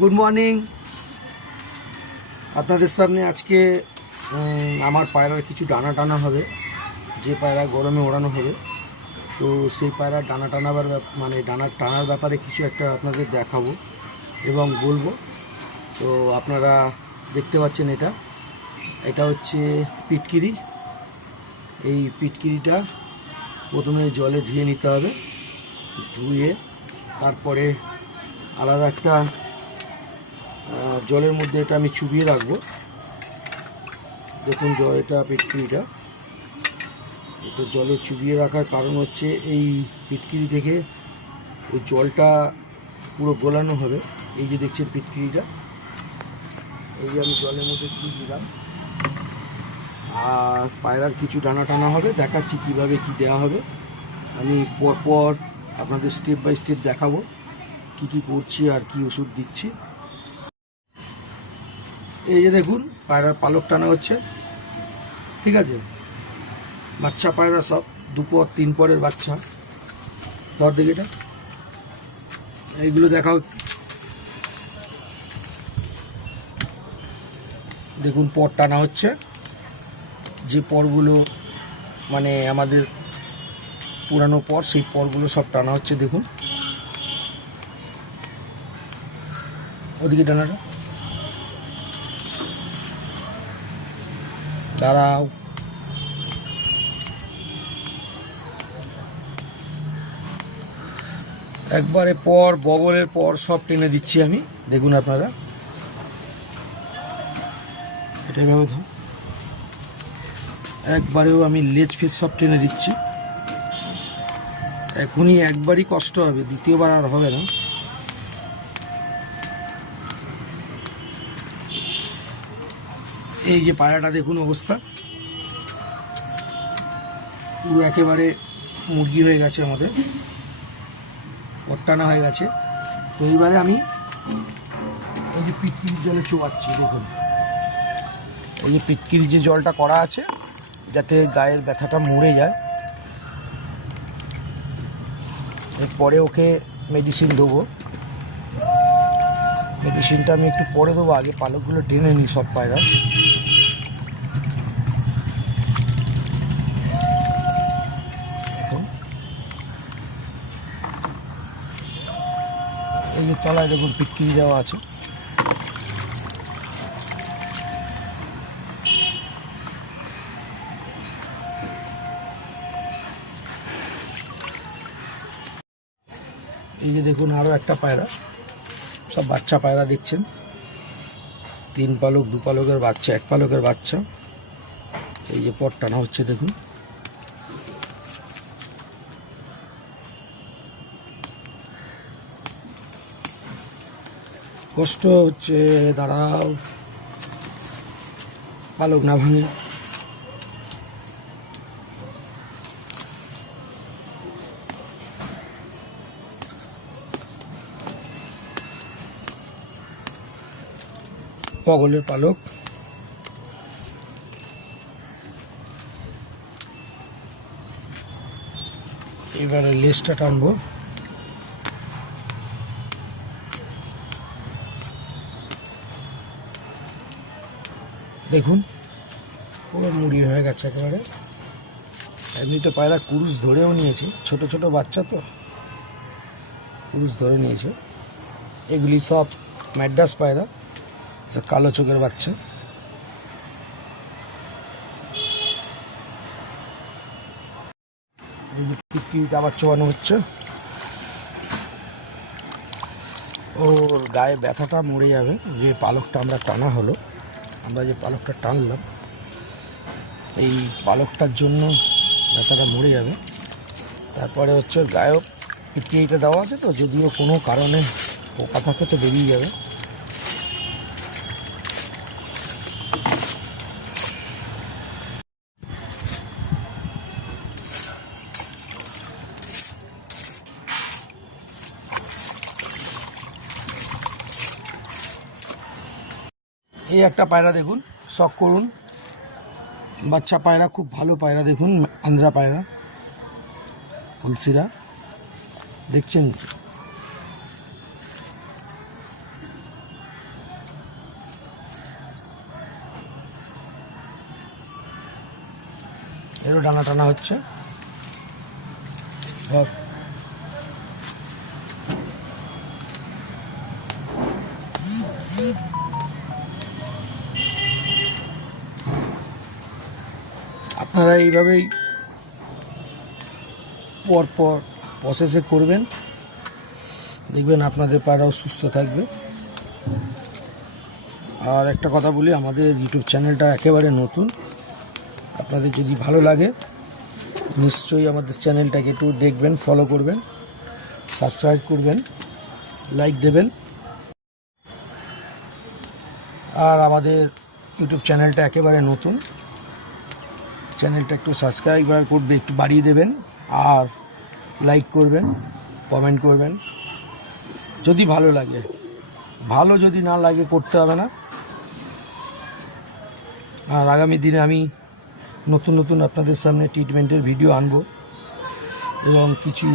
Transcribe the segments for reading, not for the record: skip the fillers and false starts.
Good morning. আপনাদের সামনে আজকে আমার পায়রার কিছু ডানা টানা হবে, যে পায়রা গরমে ওড়ানো হবে। তো সেই পায়রার ডানা টানাবার মানে ডানার টানার ব্যাপারে কিছু একটা আপনাদের দেখাবো এবং বলবো। তো আপনারা দেখতে পাচ্ছেন এটা হচ্ছে পিটকিরি। এই পিটকিরিটা প্রথমে জলে ধুয়ে নিতে হবে, ধুয়ে তারপরে আলাদা একটা জলের মধ্যে এটা আমি চুবিয়ে রাখবো। দেখুন এটা পিটকিরিটা, এটা জলে চুবিয়ে রাখার কারণ হচ্ছে এই পিটকিরি থেকে ওই জলটা পুরো গলানো হবে। এই যে দেখছেন পিটকিরিটা, এই যে আমি জলের মধ্যে দিয়ে দিলাম। আর পায়রার কিছু ডানা টানা হবে, দেখাচ্ছি কিভাবে কি দেওয়া হবে। আমি পরপর আপনাদের স্টেপ বাই স্টেপ দেখাবো কি কি করছি আর কি ওষুধ দিচ্ছি। এই যে দেখুন পায়রার পালক টানা হচ্ছে, ঠিক আছে। বাচ্চা পায়রা সব 2 পর 3 পরের বাচ্চা। ধর দেখি এটা, এইগুলো দেখাও। দেখুন পর টানা হচ্ছে, যে পরগুলো মানে আমাদের পুরানো পর, সেই পরগুলো সব টানা হচ্ছে। দেখুন ওদিকে টানাটা, দাঁড়াও। একবারে পর বগলের পর সব টেনে দিচ্ছি আমি। দেখুন আপনারা এটা এভাবে ধর, একবারেও আমি লেজ ফেজ সব টেনে দিচ্ছি। এখনই একবারই কষ্ট হবে, দ্বিতীয়বার আর হবে না। এই যে পায়রাটা দেখুন অবস্থা, পুরো একেবারে মুরগি হয়ে গেছে, আমাদের পট্টানা হয়ে গেছে। তো এইবারে আমি এই যে পিটকিরির জলে চোবাচ্ছি। দেখুন এই যে পিটকিরির যে জলটা করা আছে, যাতে গায়ের ব্যথাটা মরে যায়। এরপরে ওকে মেডিসিন দেবো। মেডিসিনটা আমি একটু পরে দেবো, আগে পালকগুলো টেনে নিই সব পায়রা। এই যে তলায় দেখুন পিটকিরি দেওয়া আছে। এই যে দেখুন আরও একটা পায়রা, সব বাচ্চা পায়রা দেখছেন। 3 পালক, 2 পালকের বাচ্চা, 1 পালকের বাচ্চা। এই যে পট টানা হচ্ছে, দেখুন। কষ্ট হচ্ছে, দাঁড়াও, পালক না ভাঙে। বগলের পালক, এবারে লেজটা টানবো। দেখুন পুরো মুড়ি হয়ে গেছে একেবারে। এমনিতে পায়রা কুরুশ ধরেও নিয়েছে, ছোট ছোট বাচ্চা তো কুরুশ ধরে নিয়েছে। এগুলি সব ম্যাড্রাস পায়রা, কালো চোখের বাচ্চা। পিটকিরিটা আবার চোবানো হচ্ছে। ওর গায়ে ব্যথাটা মরে যাবে, যে পালকটা আমরা টানা হলো, আমরা যে পালকটা টানলাম, এই পালকটার জন্য ব্যথাটা মরে যাবে। তারপরে হচ্ছে ওর গায়েও পিটকিরিটা দেওয়া আছে, তো যদিও কোনো কারণে পোকা থাকে তো বেরিয়ে যাবে। এই একটা পায়রা দেখুন, শখ করুন, বাচ্চা পায়রা, খুব ভালো পায়রা। দেখুন আন্ধ্রা পায়রা, ফুলসিরা দেখছেন। এরও ডানা টানা হচ্ছে। আপনারা এইভাবেই পরপর প্রসেসে করবেন, দেখবেন আপনাদের পায়রাও সুস্থ থাকবে। আর একটা কথা বলি, আমাদের ইউটিউব চ্যানেলটা একেবারে নতুন। আপনাদের যদি ভালো লাগে নিশ্চয়ই আমাদের চ্যানেলটাকে একটু দেখবেন, ফলো করবেন, সাবস্ক্রাইব করবেন, লাইক দেবেন। আর আমাদের ইউটিউব চ্যানেলটা একেবারে নতুন, চ্যানেলটা একটু সাবস্ক্রাইব করবে, একটু বাড়িয়ে দেবেন, আর লাইক করবেন, কমেন্ট করবেন যদি ভালো লাগে। ভালো যদি না লাগে করতে হবে না। আর আগামী দিনে আমি নতুন নতুন আপনাদের সামনে ট্রিটমেন্টের ভিডিও আনবো এবং কিছু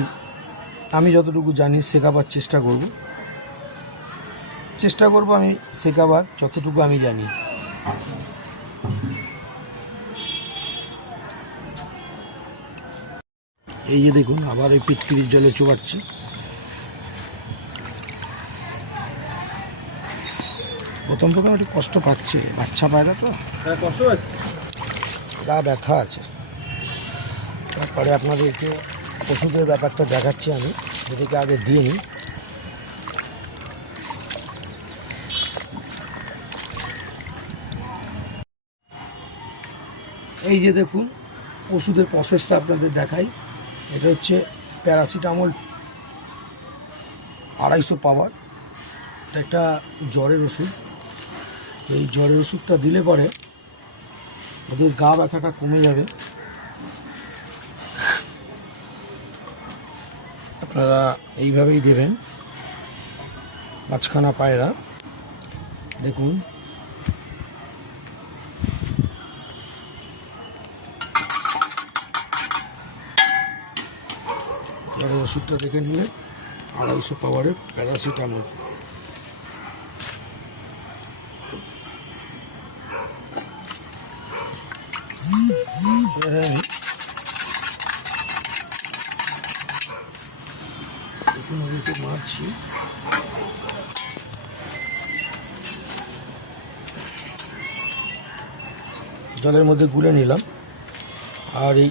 আমি যতটুকু জানি শেখাবার চেষ্টা করব আমি শেখাবার যতটুকু আমি জানি। এই যে দেখুন আবার ওই পিটকিরির জলে চুবাচ্ছি। প্রথম একটু কষ্ট পাচ্ছি, বাচ্চা পায়রা তো কষ্ট পাচ্ছে, গা ব্যথা আছে। তারপরে আপনাদেরকে ওষুধের ব্যাপারটা দেখাচ্ছি আমি, যেটাকে আগে দিয়ে নিই। এই যে দেখুন ওষুধের প্রসেসটা আপনাদের দেখাই। এটা হচ্ছে প্যারাসিটামল 250 পাওয়ার, এটা একটা জ্বরের ওষুধ। এই জ্বরের ওষুধটা দিলে পরে ওদের গা ব্যথাটা কমে যাবে। আপনারা এইভাবেই দেবেন। 5খানা পায়রা দেখুন, জ্বরের ওষুধটা দেখে নিলে 250 পাওয়ারের প্যারাসিটামল। দেখুন ওদেরকে মারছি। জলের মধ্যে গুলে নিলাম আর এই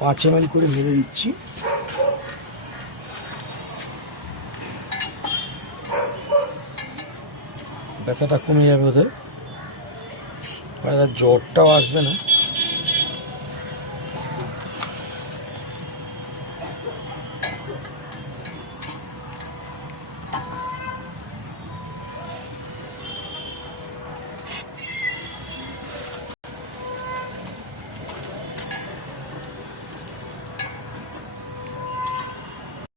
5 ml করে মেরে দিচ্ছি। ব্যথাটা কমে যাবে ওদের, পায়রার জ্বরটাও আসবে না।